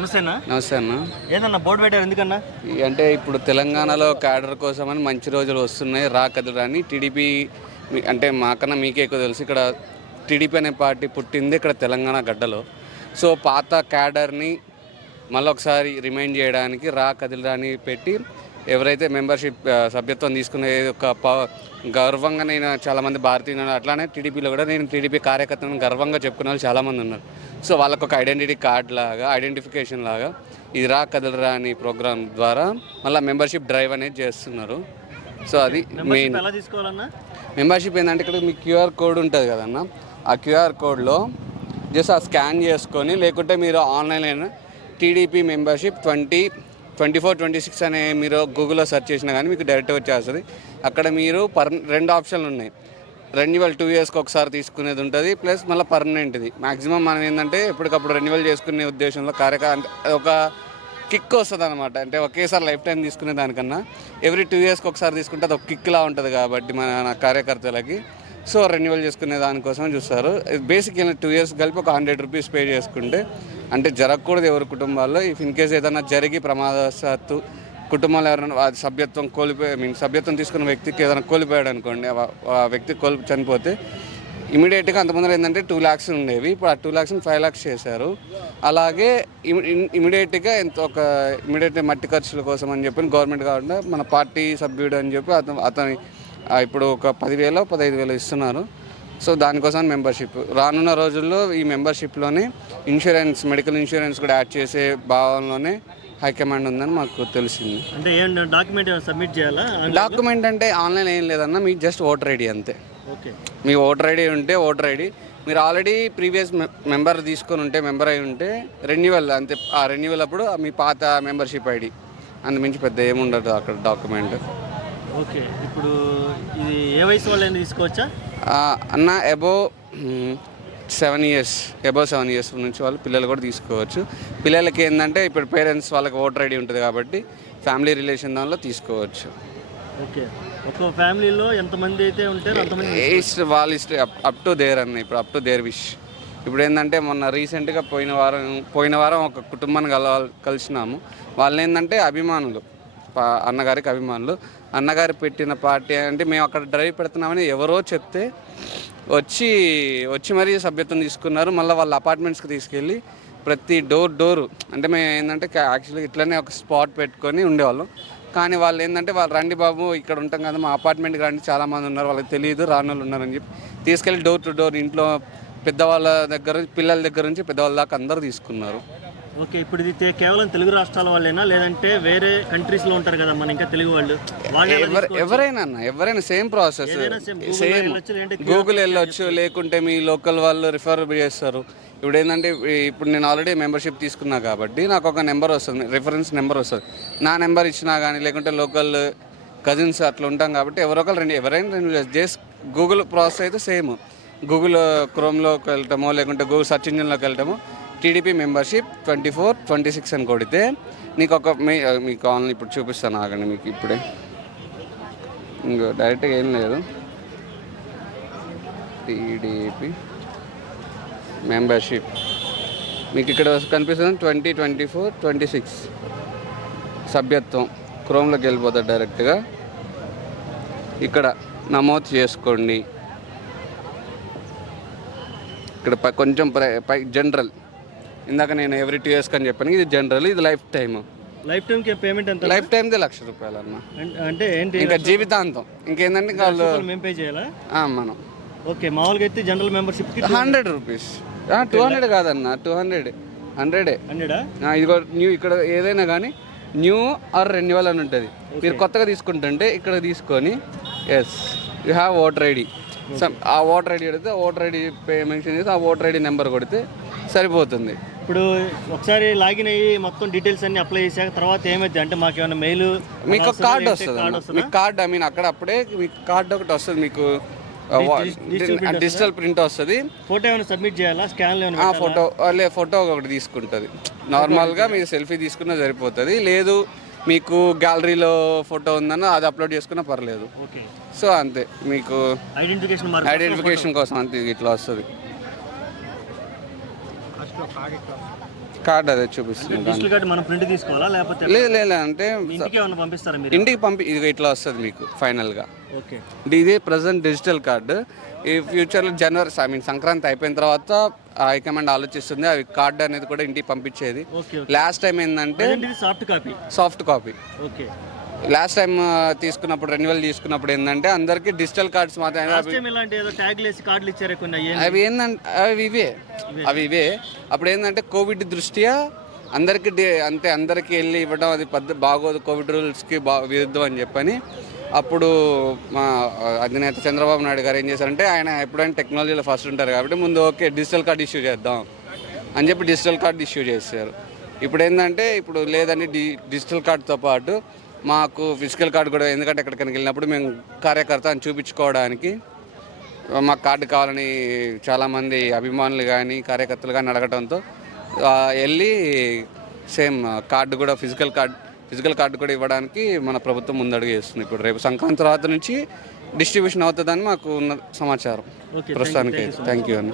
నమస్తే అన్న. నమస్తే అన్న. ఏందన్నా బోర్డు పెట్టారు ఎందుకన్నా? అంటే ఇప్పుడు తెలంగాణలో క్యాడర్ కోసమని మంచి రోజులు వస్తున్నాయి, రా కదలని టీడీపీ అంటే మాకన్నా మీకే ఎక్కువ తెలుసు. ఇక్కడ టీడీపీ అనే పార్టీ పుట్టింది ఇక్కడ తెలంగాణ గడ్డలో. సో పాత క్యాడర్ని మళ్ళీ ఒకసారి రిమైండ్ చేయడానికి రా కదిలిరా అని పెట్టి ఎవరైతే మెంబర్షిప్ సభ్యత్వం తీసుకునే ఒక గర్వంగా నేను చాలామంది భారతీయులు, అట్లానే టీడీపీలో కూడా నేను టీడీపీ కార్యకర్తలను గర్వంగా చెప్పుకునే వాళ్ళు చాలామంది ఉన్నారు. సో వాళ్ళకు ఒక ఐడెంటిటీ కార్డ్ లాగా, ఐడెంటిఫికేషన్ లాగా ఇది రా కదలరా అని ప్రోగ్రామ్ ద్వారా మళ్ళీ మెంబర్షిప్ డ్రైవ్ అనేది చేస్తున్నారు. సో అది మెయిన్. ఎలా తీసుకోవాలన్నా? మెంబర్షిప్ ఏంటంటే ఇక్కడ మీకు క్యూఆర్ కోడ్ ఉంటుంది కదన్న, ఆ క్యూఆర్ కోడ్లో జస్ట్ ఆ స్కాన్ చేసుకొని, లేకుంటే మీరు ఆన్లైన్ టీడీపీ మెంబర్షిప్ 2024-26 అనే మీరు గూగుల్లో సెర్చ్ చేసినా కానీ మీకు డైరెక్ట్గా వచ్చేస్తుంది. అక్కడ మీరు 2 ఆప్షన్లు ఉన్నాయి. రెన్యువల్ 2 ఇయర్స్కి ఒకసారి తీసుకునేది ఉంటుంది, ప్లస్ మళ్ళీ పర్మనెంట్ది. మ్యాక్సిమం మనం ఏంటంటే ఎప్పటికప్పుడు రెన్యువల్ చేసుకునే ఉద్దేశంలో ఒక కిక్ వస్తుంది అనమాట. అంటే ఒకేసారి లైఫ్ టైం తీసుకునే దానికన్నా ఎవ్రీ 2 ఇయర్స్కి ఒకసారి తీసుకుంటే అది ఒక కిక్లా ఉంటుంది కాబట్టి మన కార్యకర్తలకి. సో రెన్యువల్ చేసుకునే దానికోసం చూస్తారు. బేసిక్ 2 ఇయర్స్ కలిపి ఒక 100 రూపీస్ పే చేసుకుంటే, అంటే జరగకూడదు ఎవరి కుటుంబాల్లో. ఇఫ్ ఇన్ కేసు ఏదైనా జరిగి ప్రమాదవశాత్తు కుటుంబంలో ఎవరైనా సభ్యత్వం తీసుకున్న వ్యక్తికి ఏదైనా కోల్పోయాడు అనుకోండి, ఆ వ్యక్తి చనిపోతే ఇమీడియట్గా అంతమంది ఏంటంటే 2 lakhs ఉండేవి, ఇప్పుడు ఆ 2 lakhsని 5 lakhs చేశారు. అలాగే ఇమీడియట్గా ఇమీడియట్ మట్టి ఖర్చుల కోసం అని చెప్పి గవర్నమెంట్ కాకుండా మన పార్టీ సభ్యుడు అని చెప్పి అతని ఇప్పుడు ఒక 10,000-15,000 ఇస్తున్నారు. సో దానికోసం మెంబర్షిప్ రానున్న రోజుల్లో ఈ మెంబర్షిప్లోనే మెడికల్ ఇన్సూరెన్స్ కూడా యాడ్ చేసే భావంలోనే హైకమాండ్ ఉందని మాకు తెలిసింది. అంటే ఏం డాక్యుమెంట్ సబ్మిట్ చేయాలా? డాక్యుమెంట్ అంటే ఆన్లైన్ ఏం లేదన్న, మీకు జస్ట్ ఓటర్ ఐడి అంతే. ఓకే, మీ ఓటర్ ఐడి ఉంటే ఓటర్ ఐడి, మీరు ఆల్రెడీ ప్రీవియస్ మెంబర్ తీసుకొని ఉంటే, మెంబర్ అయి ఉంటే రెన్యువల్ అంతే. ఆ రెన్యువల్ అప్పుడు మీ పాత మెంబర్షిప్ ఐడి, అందుమించి పెద్ద ఏముండదు అక్కడ డాక్యుమెంట్. ఓకే, ఇప్పుడు ఇది ఏ వయసు వాళ్ళని తీసుకోవచ్చా అన్న? అబోవ్ 7 years నుంచి వాళ్ళు పిల్లలు కూడా తీసుకోవచ్చు. పిల్లలకి ఏంటంటే ఇప్పుడు పేరెంట్స్ వాళ్ళకి ఓటర్ ఐడి ఉంటుంది కాబట్టి ఫ్యామిలీ రిలేషన్ దానిలో తీసుకోవచ్చు. ఓకే, ఒక ఫ్యామిలీలో ఎంతమంది అయితే ఉంటారో అంతమంది వాళ్ళ అప్ టు దేర్ అన్న. ఇప్పుడు అప్ టు దేర్ విష్. ఇప్పుడు ఏంటంటే మొన్న రీసెంట్గా పోయిన వారం ఒక కుటుంబాన్ని కలిసినాము. వాళ్ళు ఏంటంటే అభిమానులు, అన్నగారికి అభిమానులు. అన్నగారు పెట్టిన పార్టీ అంటే మేము అక్కడ డ్రైవ్ పెడుతున్నామని ఎవరో చెప్తే వచ్చి మరీ సభ్యత్వం తీసుకున్నారు. మళ్ళీ వాళ్ళ అపార్ట్మెంట్స్కి తీసుకెళ్ళి ప్రతి డోరు అంటే మేము ఏంటంటే యాక్చువల్గా ఇట్లనే ఒక స్పాట్ పెట్టుకొని ఉండేవాళ్ళం. కానీ వాళ్ళు ఏంటంటే వాళ్ళు రండి బాబు ఇక్కడ ఉంటాం కదా, మా అపార్ట్మెంట్కి రండి, చాలామంది ఉన్నారు, వాళ్ళకి తెలియదు రానోళ్ళు ఉన్నారని చెప్పి తీసుకెళ్ళి డోర్ టు డోర్ ఇంట్లో పెద్దవాళ్ళ దగ్గర పిల్లల దగ్గర నుంచి పెద్దవాళ్ళ దాకా అందరూ తీసుకున్నారు. ఓకే, ఇప్పుడు ఇది కేవలం తెలుగు రాష్ట్రాల వాళ్ళేనా, లేదంటే వేరే కంట్రీస్లో ఉంటారు కదా మన ఇంకా తెలుగు వాళ్ళు? ఎవరైనా సేమ్ ప్రాసెస్, సేమ్. గూగుల్ వెళ్ళొచ్చు, లేకుంటే మీ లోకల్ వాళ్ళు రిఫర్ చేస్తారు. ఇప్పుడు ఏంటంటే ఇప్పుడు నేను ఆల్రెడీ మెంబర్షిప్ తీసుకున్నా కాబట్టి నాకు ఒక నెంబర్ వస్తుంది, రిఫరెన్స్ నెంబర్ వస్తుంది. నా నెంబర్ ఇచ్చినా కానీ, లేకుంటే లోకల్ కజిన్స్ అట్లా ఉంటాం కాబట్టి ఎవరైనా జస్ట్ గూగుల్ ప్రాసెస్ అయితే సేమ్. గూగుల్ క్రోమ్లోకి వెళ్ళటమో, లేకుంటే గూగుల్ సర్చ్ ఇంజిన్లోకి వెళ్ళటమో టీడీపీ మెంబర్షిప్ 24-26 అని కొడితే మీకు ఆన్లైన్ ఇప్పుడు చూపిస్తాను, ఆగండి. మీకు ఇప్పుడే ఇంకో డైరెక్ట్గా ఏం లేదు. టీడీపీ మెంబర్షిప్ మీకు ఇక్కడ కనిపిస్తుంది 2024-26 సభ్యత్వం. క్రోమ్లోకి వెళ్ళిపోతుంది డైరెక్ట్గా. ఇక్కడ నమోదు చేసుకోండి. ఇక్కడ కొంచెం జనరల్, ఇందాక నేను ఎవ్రీ 2 years అని చెప్పాను, ఇది జనరల్, ఇది లైఫ్ టైంకి పేమెంట్ ఎంత? లైఫ్ టైంది ₹1,00,000 అన్న. అంటే ఏంటి ఇంకా జీవితాంతం. ఇంకేంటంటే వాళ్ళు మేము పే చేయాలా మనం? ఓకే, మామూలుగా అయితే జనరల్ మెంబర్షిప్ ₹100. 200 కాదన్న, 100. ఇదిగో న్యూ, ఇక్కడ ఏదైనా కానీ న్యూ ఆర్ రెన్యువల్ అని ఉంటుంది. మీరు కొత్తగా తీసుకుంటుంటే ఇక్కడ తీసుకొని యూ హ్యావ్ ఓటర్ ఐడి. ఆ ఓటర్ ఐడి కొడితే ఓటర్ ఐడి మెన్షన్ చేసి ఆ ఓటర్ ఐడి నెంబర్ కొడితే సరిపోతుంది. ఇప్పుడు ఒకసారి లాగిన్ అయ్యి మొత్తం డీటెయిల్స్ అన్ని అప్లై చేశాక తర్వాత ఏమైంది అంటే మాకు ఏమైనా మెయిల్, మీకు కార్డు వస్తుంది. మీకు కార్డు అక్కడ అప్పుడే మీకు కార్డు ఒకటి వస్తుంది, మీకు డిజిటల్ ప్రింట్ వస్తుంది. ఫోటో ఏమైనా సబ్మిట్ చేయాలా? స్కాన్ ఫోటో ఒకటి తీసుకుంటుంది. నార్మల్గా మీరు సెల్ఫీ తీసుకున్నా సరిపోతుంది. లేదు మీకు గ్యాలరీలో ఫోటో ఉందన్న అది అప్లోడ్ చేసుకున్నా పర్లేదు. సో అంతే, మీకు ఐడెంటిఫికేషన్ కోసం అంతే ఇట్లా వస్తుంది. కార్డ్ అదే చూపిస్తుంది. డిజిటల్ కార్డు మనం ప్రింట్ తీసుకోవాలా లేకపోతే లేదు అంటే ఇంటికి ఏమైనా పంపిస్తారా మీరు? ఇంటికి ఇది ఇట్లా వస్తుంది మీకు ఫైనల్గా. ఓకే. ఇదే ప్రజెంట్ డిజిటల్ కార్డు. ఈ ఫ్యూచర్లో జనవరి సంక్రాంతి అయిపోయిన తర్వాత హైకమాండ్ ఆలోచిస్తుంది అవి కార్డు అనేది కూడా ఇంటికి పంపించేది. లాస్ట్ టైం ఏంటంటే soft copy. Okay. Last time తీసుకున్నప్పుడు రెన్యువల్ తీసుకున్నప్పుడు ఏంటంటే అందరికి డిజిటల్ కార్డ్స్ మాత్రమే. అవి ఏంటంటే అవి ఇవే. అప్పుడు ఏంటంటే కోవిడ్ దృష్ట్యా అందరికి వెళ్ళి ఇవ్వడం అది బాగోదు, కోవిడ్ రూల్స్కి విరుద్ధం అని చెప్పని అప్పుడు మా అధినేత చంద్రబాబు నాయుడు గారు ఏం చేశారంటే ఆయన ఎప్పుడైనా టెక్నాలజీలో ఫస్ట్ ఉంటారు కాబట్టి ముందు ఓకే డిజిటల్ కార్డ్ ఇష్యూ చేద్దాం అని చెప్పి డిజిటల్ కార్డ్ ఇష్యూ చేశారు. ఇప్పుడు ఏంటంటే ఇప్పుడు లేదండి డిజిటల్ కార్డ్తో పాటు మాకు ఫిజికల్ కార్డు కూడా, ఎందుకంటే ఎక్కడికైనా వెళ్ళినప్పుడు మేము కార్యకర్త అని చూపించుకోవడానికి మాకు కార్డు కావాలని చాలామంది అభిమానులు కానీ కార్యకర్తలు కానీ అడగడంతో వెళ్ళి సేమ్ కార్డు కూడా ఫిజికల్ కార్డు కూడా ఇవ్వడానికి మన ప్రభుత్వం ముందడుగు చేస్తుంది. ఇప్పుడు రేపు సంక్రాంతి తర్వాత నుంచి డిస్ట్రిబ్యూషన్ అవుతుందని మాకు ఉన్న సమాచారం ప్రస్తుతానికి. థ్యాంక్ యూ అన్న.